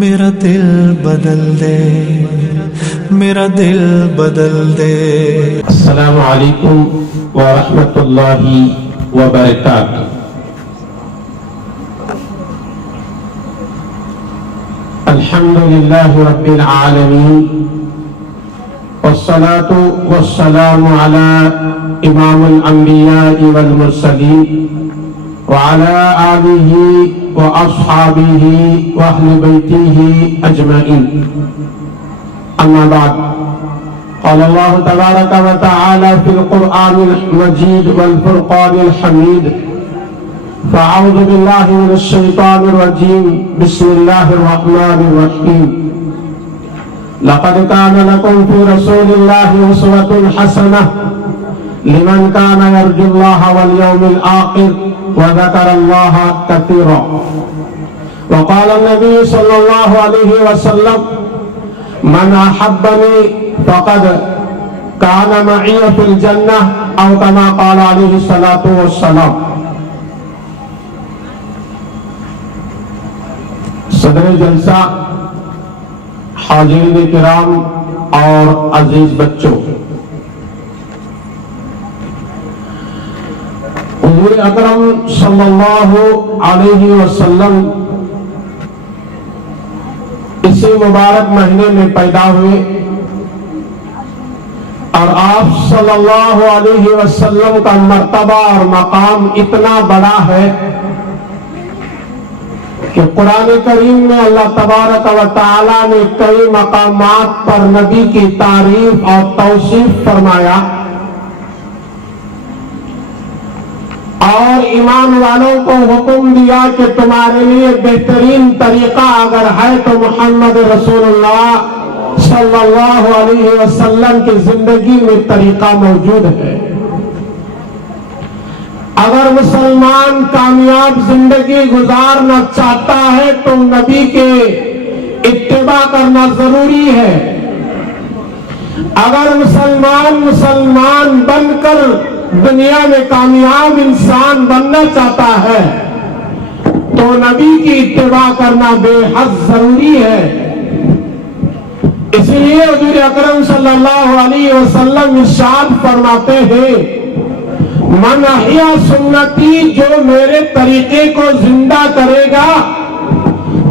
میرا دل بدل دے، میرا دل بدل دے۔ السلام علیکم ورحمۃ اللہ وبرکاتہ۔ الحمد للہ رب العالمین، والصلاة والسلام علی امام الانبیاء والمرسلین وعلى آلہ واصحابہ واہل بیتہ اجمعین، اما بعد، قال اللہ تبارک و تعالی فی القرآن المجید والفرقان الحمید، فاعوذ باللہ من الشیطان الرجیم، بسم اللہ الرحمن الرحیم۔ لقد كان لكم في رسول الله أسوة حسنة لمن كان يرجو الله واليوم الآخر وذكر الله كثيرا۔ وقال النبي صلى الله عليه وسلم من أحبني فقد كان معي في الجنة، أو كما قال عليه الصلاة والسلام۔ صدر جلسہ، حاضرین کرام اور عزیز بچوں، حضور اکرم صلی اللہ علیہ وسلم اسی مبارک مہینے میں پیدا ہوئے، اور آپ صلی اللہ علیہ وسلم کا مرتبہ اور مقام اتنا بڑا ہے کہ قرآن کریم میں اللہ تبارک و تعالیٰ نے کئی مقامات پر نبی کی تعریف اور توصیف فرمایا، اور ایمان والوں کو حکم دیا کہ تمہارے لیے بہترین طریقہ اگر ہے تو محمد رسول اللہ صلی اللہ علیہ وسلم کی زندگی میں طریقہ موجود ہے۔ اگر مسلمان کامیاب زندگی گزارنا چاہتا ہے تو نبی کے اتباع کرنا ضروری ہے۔ اگر مسلمان بن کر دنیا میں کامیاب انسان بننا چاہتا ہے تو نبی کی اتباع کرنا بے حد ضروری ہے۔ اس لیے حضور اکرم صلی اللہ علیہ وسلم ارشاد فرماتے ہیں، من احیا سنتی، جو میرے طریقے کو زندہ کرے گا،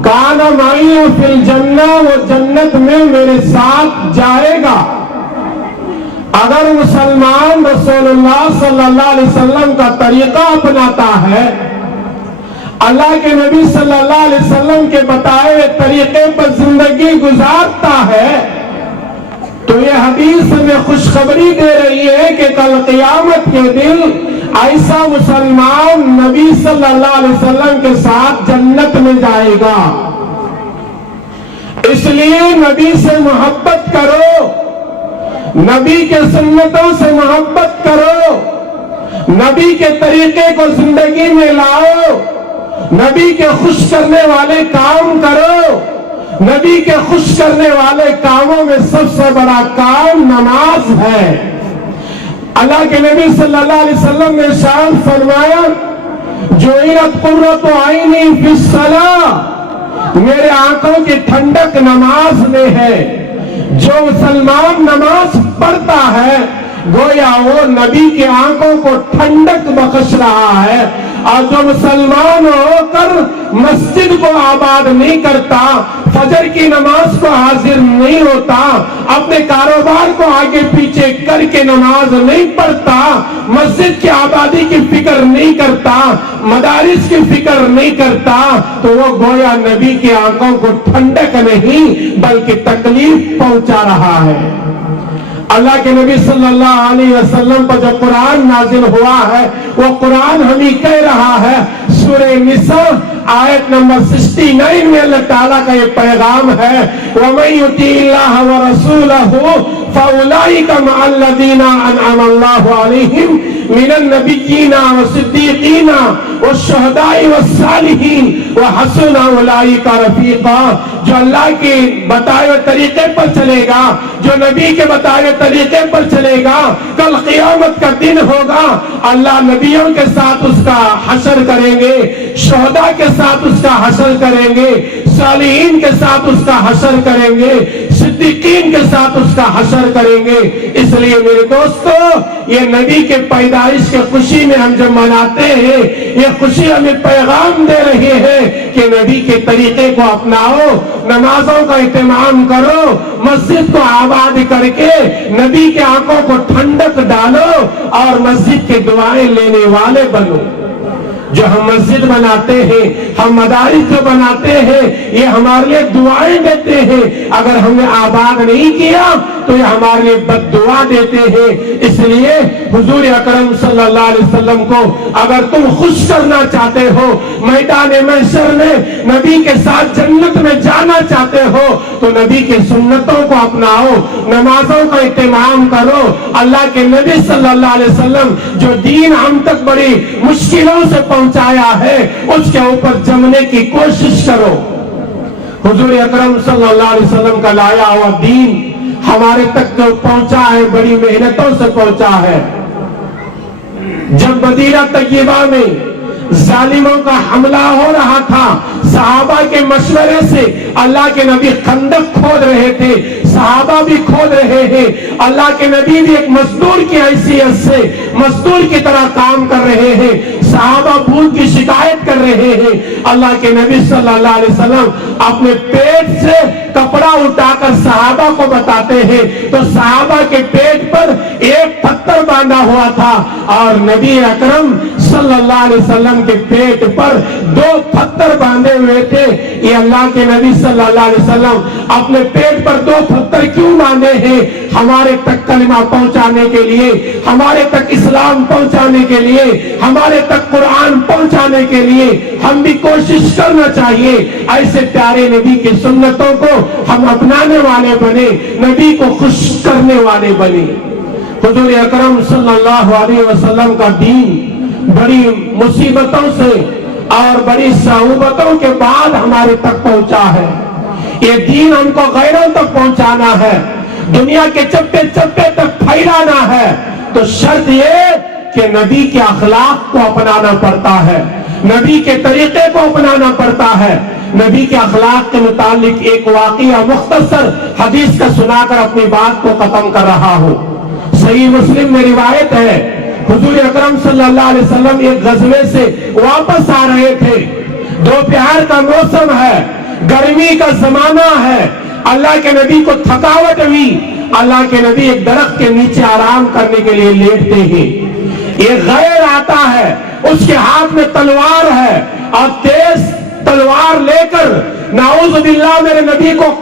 کان معی فی الجنہ، وہ جنت میں میرے ساتھ جائے گا۔ اگر مسلمان رسول اللہ صلی اللہ علیہ وسلم کا طریقہ اپناتا ہے، اللہ کے نبی صلی اللہ علیہ وسلم کے بتائے ہوئے طریقے پر زندگی گزارتا ہے، تو یہ حدیث ہمیں خوشخبری دے رہی ہے کہ کل قیامت کے دن ایسا مسلمان نبی صلی اللہ علیہ وسلم کے ساتھ جنت میں جائے گا۔ اس لیے نبی سے محبت کرو، نبی کے سنتوں سے محبت کرو، نبی کے طریقے کو زندگی میں لاؤ، نبی کے خوش کرنے والے کام کرو۔ نبی کے خوش کرنے والے کاموں میں سب سے بڑا کام نماز ہے۔ اللہ کے نبی صلی اللہ علیہ وسلم نے ارشاد فرمایا، جعلت قرۃ عینی فی الصلاۃ، میرے آنکھوں کی ٹھنڈک نماز میں ہے۔ جو مسلمان نماز پڑھتا ہے گویا وہ نبی کی آنکھوں کو ٹھنڈک بخش رہا ہے، اور جو مسلمان ہو کر مسجد کو آباد نہیں کرتا، فجر کی نماز کو حاضر نہیں ہوتا، اپنے کاروبار کو آگے پیچھے کر کے نماز نہیں پڑھتا، مسجد کی آبادی کی فکر نہیں کرتا، مدارس کی فکر نہیں کرتا، تو وہ گویا نبی کی آنکھوں کو ٹھنڈک نہیں بلکہ تکلیف پہنچا رہا ہے۔ اللہ کے نبی صلی اللہ علیہ وسلم پر جو قرآن نازل ہوا ہے وہ قرآن ہمیں کہہ رہا ہے، سورہ نساء آیت نمبر 69 میں اللہ تعالیٰ کا یہ پیغام ہے، وَمَن يُطِعِ اللَّهَ وَرَسُولَهُ فَأُولَئِكَ مَعَ الَّذِينَ أَنْعَمَ اللَّهُ عَلَيْهِمْ مِنَ النَّبِيِّينَ وَالصِّدِّيقِينَ وَالشُّهَدَاءِ وَالصَّالِحِينَ وَحَسُنَ أُولَئِكَ رَفِيقًا۔ جو اللہ کے بتائے ہوئے طریقے پر چلے گا، جو نبی کے بتائے ہوئے طریقے پر چلے گا، کل قیامت کا دن ہوگا، اللہ نبیوں کے ساتھ اس کا حشر کریں گے، شہداء کے ساتھ اس کا حشر کریں گے، صالحین کے ساتھ اس کا حشر کریں گے, صدیقین کے ساتھ اس کا حشر کریں گے. اس لیے میرے دوستو, یہ نبی کے پیدائش کے خوشی میں ہم جب مناتے ہیں, یہ خوشی ہمیں پیغام دے رہی ہے کہ نبی کے طریقے کو اپناؤ, نمازوں کا اہتمام کرو, مسجد کو آباد کر کے نبی کے آنکھوں کو ٹھنڈک ڈالو اور مسجد کے دعائیں لینے والے بنو. جو ہم مسجد بناتے ہیں, ہم مدارس جو بناتے ہیں, یہ ہمارے لیے دعائیں دیتے ہیں. اگر ہم نے آباد نہیں کیا تو یہ ہمارے لیے بد دعا دیتے ہیں. اس لیے حضور اکرم صلی اللہ علیہ وسلم کو اگر تم خوش کرنا چاہتے ہو, میدان محشر میں نبی کے ساتھ جنت میں جانا چاہتے ہو, تو نبی کے سنتوں کو اپناؤ, نمازوں کا اہتمام کرو. اللہ کے نبی صلی اللہ علیہ وسلم جو دین ہم تک بڑی مشکلوں سے پہنچایا ہے, اس کے اوپر جمنے کی کوشش کرو. حضور اکرم صلی اللہ علیہ وسلم کا لایا ہوا دین ہمارے تک جو پہنچا ہے, بڑی محنتوں سے پہنچا ہے. جب مدینہ طیبہ میں ظالموں کا حملہ ہو رہا تھا, صحابہ کے مشورے سے اللہ کے نبی خندق کھود رہے تھے, صحابہ بھی کھود رہے ہیں. اللہ کے نبی بھی ایک مزدور کی حیثیت سے مزدور کی طرح کام کر رہے ہیں. صحابہ بھوک کی شکایت کر رہے ہیں. اللہ کے نبی صلی اللہ علیہ وسلم اپنے پیٹ سے کپڑا اٹھا کر صحابہ کو بتاتے ہیں, تو صحابہ کے پیٹ پر ایک پتھر باندھا ہوا تھا اور نبی اکرم صلی اللہ علیہ وسلم کے پیٹ پر 2 پتھر باندھے ہوئے تھے. یہ اللہ کے نبی صلی اللہ علیہ وسلم اپنے پیٹ پر 2 پتھر کیوں باندھے ہیں؟ ہمارے تک کلمہ پہنچانے کے لیے, ہمارے تک اسلام پہنچانے کے لیے, ہمارے تک قرآن پہنچانے کے لیے. ہم بھی کوشش کرنا چاہیے ایسے پیارے نبی کی سنتوں کو ہم اپنانے والے بنے, نبی کو خوش کرنے والے بنے. حضور اکرم صلی اللہ علیہ وسلم کا دین بڑی مصیبتوں سے اور بڑی صعوبتوں کے بعد ہمارے تک پہنچا ہے. یہ دین ہم کو غیروں تک پہنچانا ہے, دنیا کے چپے چپے تک پھیلانا ہے. تو شرط یہ کہ نبی کے اخلاق کو اپنانا پڑتا ہے, نبی کے طریقے کو اپنانا پڑتا ہے. نبی کے اخلاق کے متعلق ایک واقعہ مختصر حدیث کا سنا کر اپنی بات کو ختم کر رہا ہوں. صحیح مسلم میں روایت ہے, حضور اکرم صلی اللہ علیہ وسلم ایک غزوے سے واپس آ رہے تھے. دوپہر کا موسم ہے, گرمی کا زمانہ ہے. اللہ کے نبی کو تھکاوٹ ہوئی. اللہ کے نبی ایک درخت کے نیچے آرام کرنے کے لیے لیٹتے ہیں. ایک غیر آتا ہے, اس کے ہاتھ میں تلوار ہے اور تیز تلوار لے کر نعوذ باللہ میرے نبی کو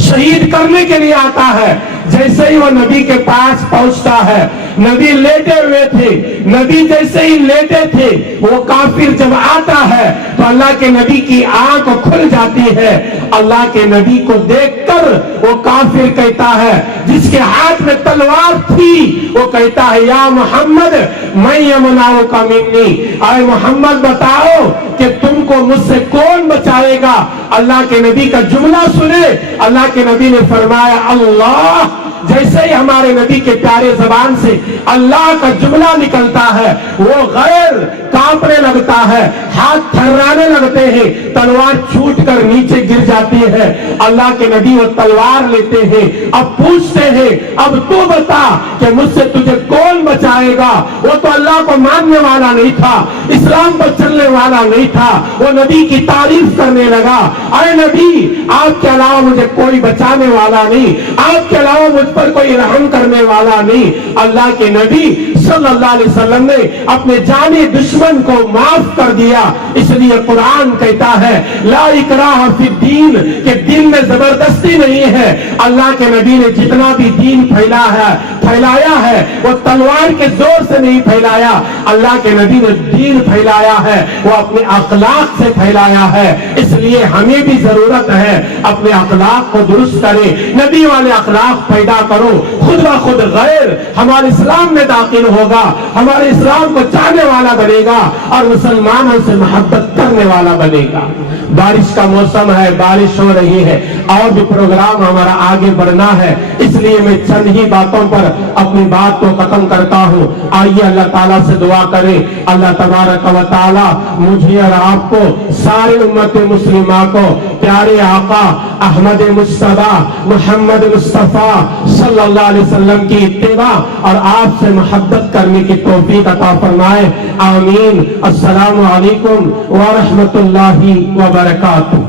شہید کرنے کے لیے آتا ہے. جیسے ہی وہ نبی کے پاس پہنچتا ہے, نبی لیٹے ہوئے تھے, نبی جیسے ہی لیٹے تھے, وہ کافر جب آتا ہے تو اللہ کے نبی کی آنکھ کھل جاتی ہے. اللہ کے نبی کو دیکھ کر وہ کافر کہتا ہے, جس کے ہاتھ میں تلوار تھی, وہ کہتا ہے یا محمد میں یمنعو کا منی, اے محمد بتاؤ کہ تم کو مجھ سے کون بچائے گا. اللہ کے نبی کا جملہ سنے, اللہ کے نبی نے فرمایا اللہ. جیسے ہی ہمارے نبی کے پیارے زبان سے اللہ کا جملہ نکلتا ہے, وہ غیر کانپنے لگتا ہے, ہاتھ تھرانے لگتے ہیں, تلوار چھوٹ کر نیچے گر جاتی ہے. اللہ کے نبی وہ تلوار لیتے ہیں, اب پوچھتے ہیں اب تو بتا کہ مجھ سے تجھے کون بچائے گا. وہ تو اللہ کو ماننے والا نہیں تھا, اسلام پر چلنے والا نہیں تھا. وہ نبی کی تعریف کرنے لگا, اے نبی آپ کے علاوہ مجھے کوئی بچانے والا نہیں, آپ کے علاوہ مجھ پر کوئی رحم کرنے والا نہیں. اللہ کے نبی صلی اللہ علیہ وسلم نے اپنے جانی دشمن کو معاف کر دیا. اس لیے قرآن کہتا ہے لا اکراہ فی الدین, کہ دین میں زبردستی نہیں ہے. اللہ کے نبی نے جتنا بھی دین پھیلایا ہے وہ تلوار کے زور سے نہیں پھیلایا. اللہ کے نبی نے دین پھیلایا ہے وہ اپنے اخلاق سے پھیلایا ہے. اس لیے ہمیں بھی ضرورت ہے اپنے اخلاق کو درست کریں, نبی والے اخلاق پیدا کرو. خود بخود غیر ہمارے اسلام میں داخل ہوگا, ہمارے اسلام کو چاہنے والا بنے گا اور مسلمانوں سے محبت کرنے والا بنے گا. بارش کا موسم ہے, بارش ہو رہی ہے, اور بھی پروگرام ہمارا آگے بڑھنا ہے. اس لیے میں چند ہی باتوں پر اپنی بات کو ختم کرتا ہوں. آئیے اللہ تعالیٰ سے دعا کریں, اللہ تبارک و تعالیٰ مجھے اور آپ کو, سارے امت مسلمہ کو پیارے آقا احمد مصطفیٰ محمد مصطفیٰ صلی اللہ علیہ وسلم کی اتباع اور آپ سے محبت کرنے کی توفیق عطا فرمائے، آمین۔ السلام علیکم ورحمۃ اللہ وبرکاتہ۔